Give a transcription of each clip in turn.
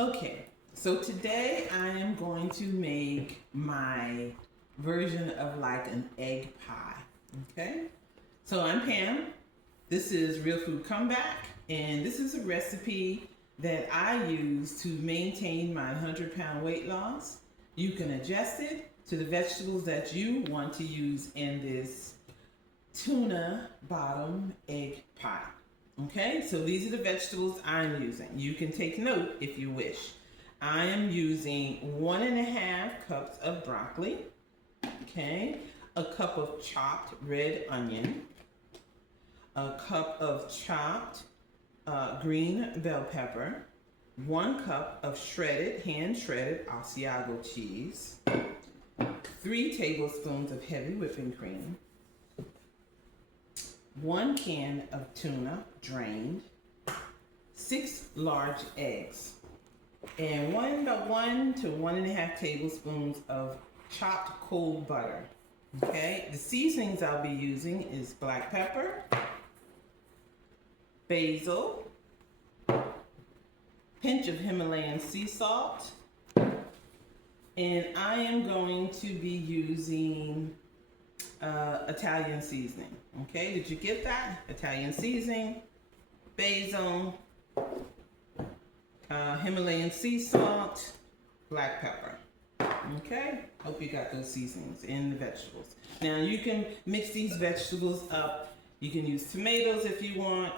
Okay, so today I am going to make my version of like an egg pie. Okay, so I'm Pam. This is Real Food Comeback, and this is a recipe that I use to maintain my 100-pound weight loss. You can adjust it to the vegetables that you want to use in this tuna bottom egg pie. Okay, so these are the vegetables I'm using. You can take note if you wish. I am using 1.5 cups of broccoli, okay, a cup of chopped red onion, a cup of chopped green bell pepper, 1 cup of hand shredded Asiago cheese, 3 tablespoons of heavy whipping cream, 1 can of tuna drained, 6 large eggs, and 1 to 1.5 tablespoons of chopped cold butter. Okay, the seasonings I'll be using is black pepper, basil, pinch of Himalayan sea salt, and I am going to be using Italian seasoning. Okay, did you get that? Italian seasoning, basil, Himalayan sea salt, black pepper. Okay, hope you got those seasonings in the vegetables. Now you can mix these vegetables up. You can use tomatoes if you want,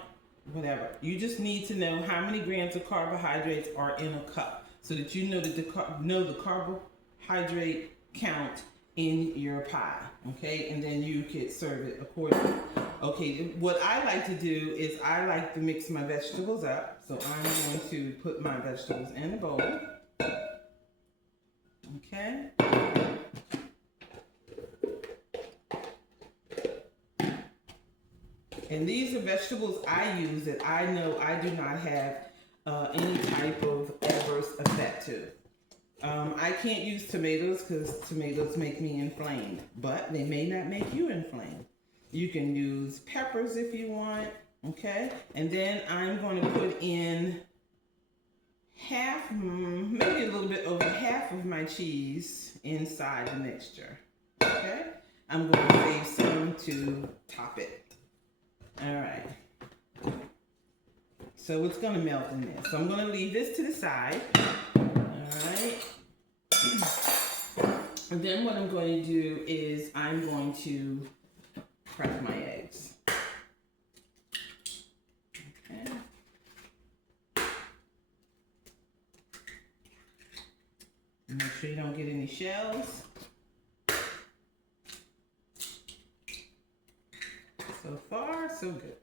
whatever. You just need to know how many grams of carbohydrates are in a cup so that you know the carbohydrate count in your pie, okay? And then you could serve it accordingly. Okay, what I like to do is I like to mix my vegetables up. So I'm going to put my vegetables in a bowl. Okay. And these are vegetables I use that I know I do not have any type of adverse effect to. I can't use tomatoes because tomatoes make me inflamed, but they may not make you inflamed. You can use peppers if you want, okay? And then I'm going to put in half, maybe a little bit over half of my cheese inside the mixture, okay? I'm going to save some to top it. All right. So it's going to melt in this. So I'm going to leave this to the side. Alright, and then what I'm going to do is I'm going to crack my eggs. Okay. Make sure you don't get any shells. So far, so good.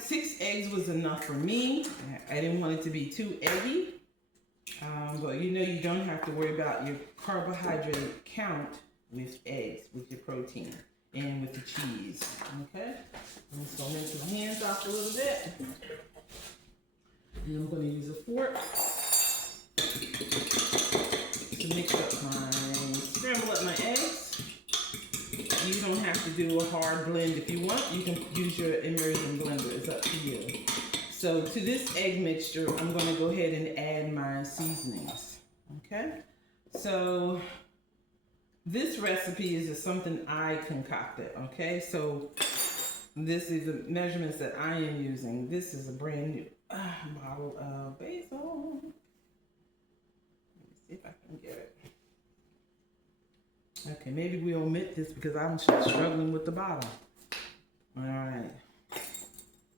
6 eggs was enough for me. I didn't want it to be too eggy. But you know you don't have to worry about your carbohydrate count with eggs, with your protein, and with the cheese. Okay? I'm just going to rinse my hands off a little bit. And I'm going to use a fork to mix up scramble up my eggs. You don't have to do a hard blend if you want. You can use your immersion blender. It's up to you. So to this egg mixture, I'm going to go ahead and add my seasonings. Okay? So this recipe is just something I concocted. Okay? So this is the measurements that I am using. This is a brand new bottle of basil. Let me see if I can get it. Okay, maybe we omit this because I'm struggling with the bottle. All right.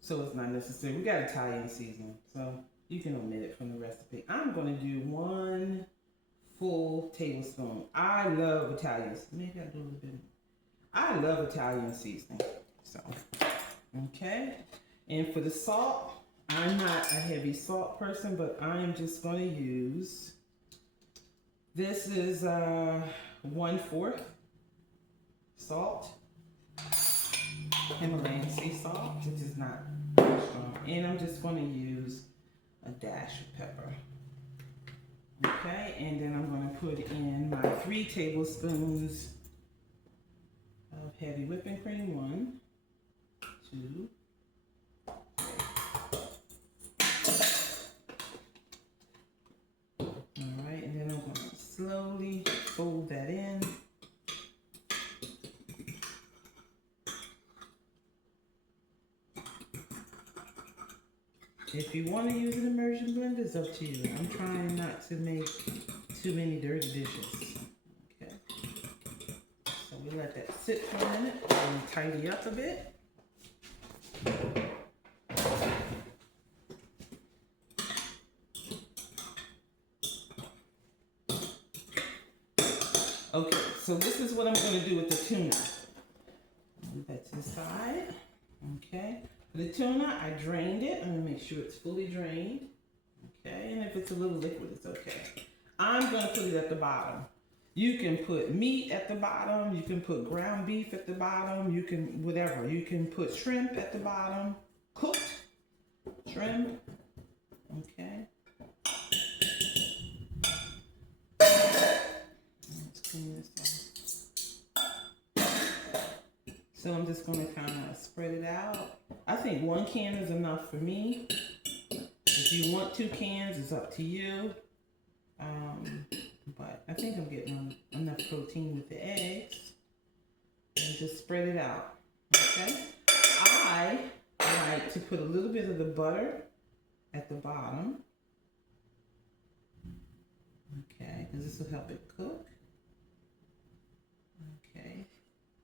So it's not necessary. We got Italian seasoning, so you can omit it from the recipe. I'm going to do 1 full tablespoon. I love Italian. Maybe I'll do a little bit. I love Italian seasoning. So, okay. And for the salt, I'm not a heavy salt person, but I am just going to use, this is 1/4 salt. Himalayan sea salt, which is not strong. And I'm just going to use a dash of pepper. Okay, and then I'm going to put in my 3 tablespoons of heavy whipping cream. 1, 2, If you want to use an immersion blender, it's up to you. I'm trying not to make too many dirty dishes. Okay. So we let that sit for a minute and tidy up a bit. Okay, so this is what I'm going to do with the tuna. Move that to the side. Okay. For the tuna, I drained it. I'm going to make sure it's fully drained. Okay, and if it's a little liquid, it's okay. I'm going to put it at the bottom. You can put meat at the bottom. You can put ground beef at the bottom. You can, whatever. You can put shrimp at the bottom. Cooked shrimp. Okay. Let's clean this off. So I'm just going to kind of spread it out. I think 1 can is enough for me. If you want 2 cans, it's up to you. But I think I'm getting enough protein with the eggs. And just spread it out. Okay? I like to put a little bit of the butter at the bottom. Okay, because this will help it cook. Okay.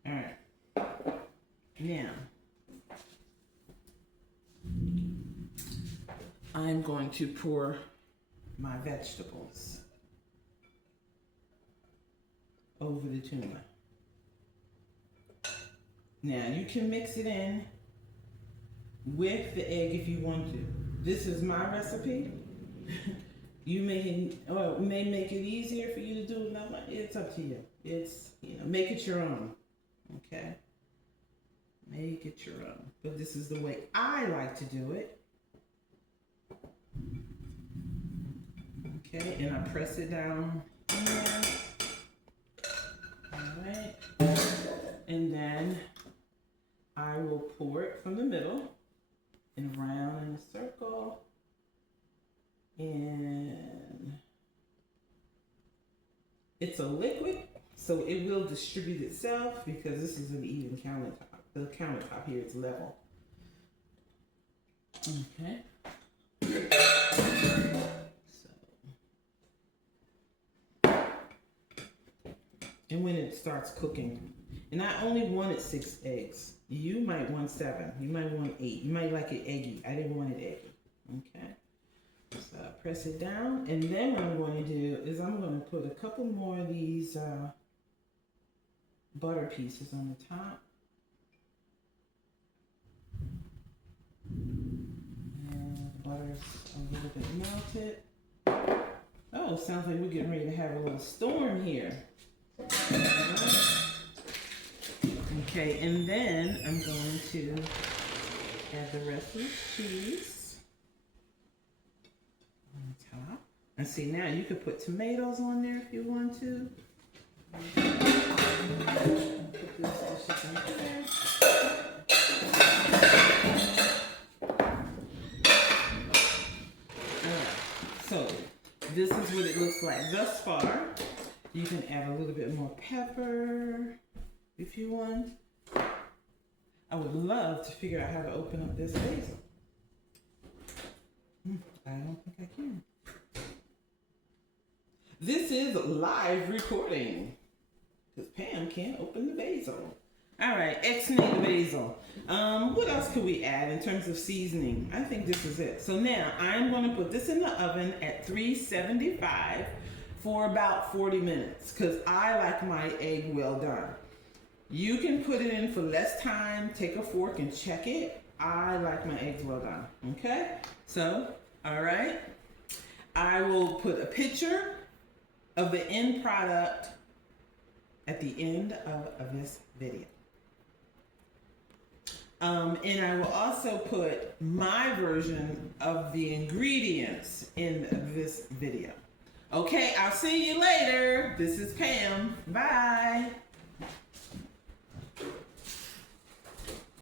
All right. Now, I'm going to pour my vegetables over the tuna. Now, you can mix it in with the egg if you want to. This is my recipe. You may make it easier for you to do it. It's up to you. It's, make it your own. Okay? Make it your own. But this is the way I like to do it. Okay, and I press it down in there. All right. And then I will pour it from the middle and around in a circle. And it's a liquid, so it will distribute itself because this is an even countertop. The countertop here is level. Okay. And when it starts cooking, and I only wanted 6 eggs. You might want 7. You might want 8. You might like it eggy. I didn't want it eggy. Okay. So I press it down, and then what I'm going to do is I'm going to put a couple more of these butter pieces on the top. And the butter's a little bit melted. Oh, sounds like we're getting ready to have a little storm here. Okay, and then I'm going to add the rest of the cheese on top. And see, now you could put tomatoes on there if you want to. Put this dish in there. Alright, so this is what it looks like thus far. You can add a little bit more pepper if you want. I would love to figure out how to open up this basil. I don't think I can. This is live recording because Pam can't open the basil. All right, exnate the basil. What else could we add in terms of seasoning? I think this is it. So now I'm going to put this in the oven at 375 for about 40 minutes because I like my egg well done. You can put it in for less time, take a fork and check it. I like my eggs well done, okay? So, all right. I will put a picture of the end product at the end of this video. And I will also put my version of the ingredients in this video. Okay, I'll see you later. This is Pam. Bye.